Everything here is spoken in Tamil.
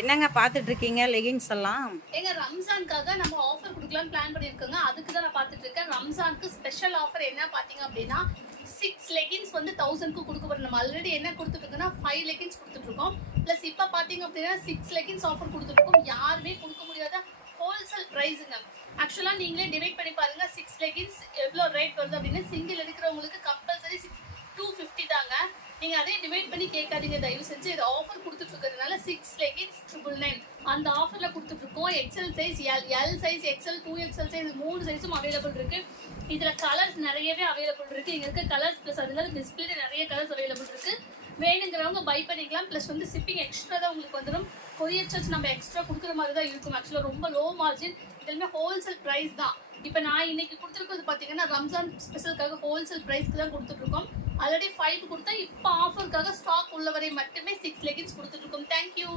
என்னங்க பார்த்துட்டு இருக்கீங்க லெகின்ஸ் எல்லாம்? ஏங்க ரம்ஜானுக்காக நம்ம ஆஃபர் கொடுக்கலாம்னு பிளான் பண்ணியிருக்கோங்க. அதுக்கு தான் நான் பார்த்துட்டு இருக்கேன். ரம்ஜானுக்கு ஸ்பெஷல் ஆஃபர் என்ன பார்த்தீங்க அப்படின்னா 6 லெகின்ஸ் வந்து 1000க்கு கொடுக்க போகிறோம். நம்ம ஆல்ரெடி என்ன கொடுத்துட்ருக்கோன்னா 5 லெகின்ஸ் கொடுத்துட்ருக்கோம். ப்ளஸ் இப்போ பார்த்தீங்க அப்படின்னா 6 லெகின்ஸ் ஆஃபர் கொடுத்துட்ருக்கோம். யாருமே கொடுக்க முடியாத ஹோல்சேல் ப்ரைஸுங்க. ஆக்சுவலாக நீங்களே டிவைட் பண்ணி பாருங்க 6 லெகின்ஸ் எவ்வளோ ரேட் வருது அப்படின்னு. சிங்கிள் எடுக்கிறவங்களுக்கு கம்பல்சரி 250 தாங்க. நீங்கள் அதே டிவைட் பண்ணி கேட்காதீங்க தயவு செஞ்சு. இது ஆஃபர் கொடுத்துட்டு இருக்கிறதுனால 6 லெகின்ஸ் 999 அந்த ஆஃபரில் கொடுத்துட்ருக்கோம். XL size, L size, XL 2XL size 3 சைஸும் அவைலபிள் இருக்குது. இதில் கலர்ஸ் நிறையவே அவைலபிள் இருக்குது. இங்கே இருக்க கலர்ஸ் ப்ளஸ் அதனால டிஸ்பிளே நிறைய கலர்ஸ் அவைலபிள் இருக்குது. வேணுங்கிறவங்க பை பண்ணிக்கலாம். ப்ளஸ் வந்து ஷிப்பிங் எக்ஸ்ட்ரா தான் உங்களுக்கு வந்துடும். கொரியர் சார்ஜ் நம்ம எக்ஸ்ட்ரா கொடுக்குற மாதிரி தான் இருக்கும். ஆக்சுவலாக ரொம்ப லோ மார்ஜின். இதெல்லாமே ஹோல்சேல் ப்ரைஸ் தான். இப்போ நான் இன்னைக்கு கொடுத்துருக்கிறது பார்த்தீங்கன்னா ரம்ஜான் ஸ்பெஷலுக்காக ஹோல்சேல் ப்ரைஸ்க்கு தான் கொடுத்துட்ருக்கோம். ஆல்ரெடி 5 கொடுத்தா இப்போ ஆஃபருக்காக ஸ்டாக் உள்ளவரை மட்டுமே 6 லெகின்ஸ் கொடுத்துட்ருக்கோம். தேங்க்யூ.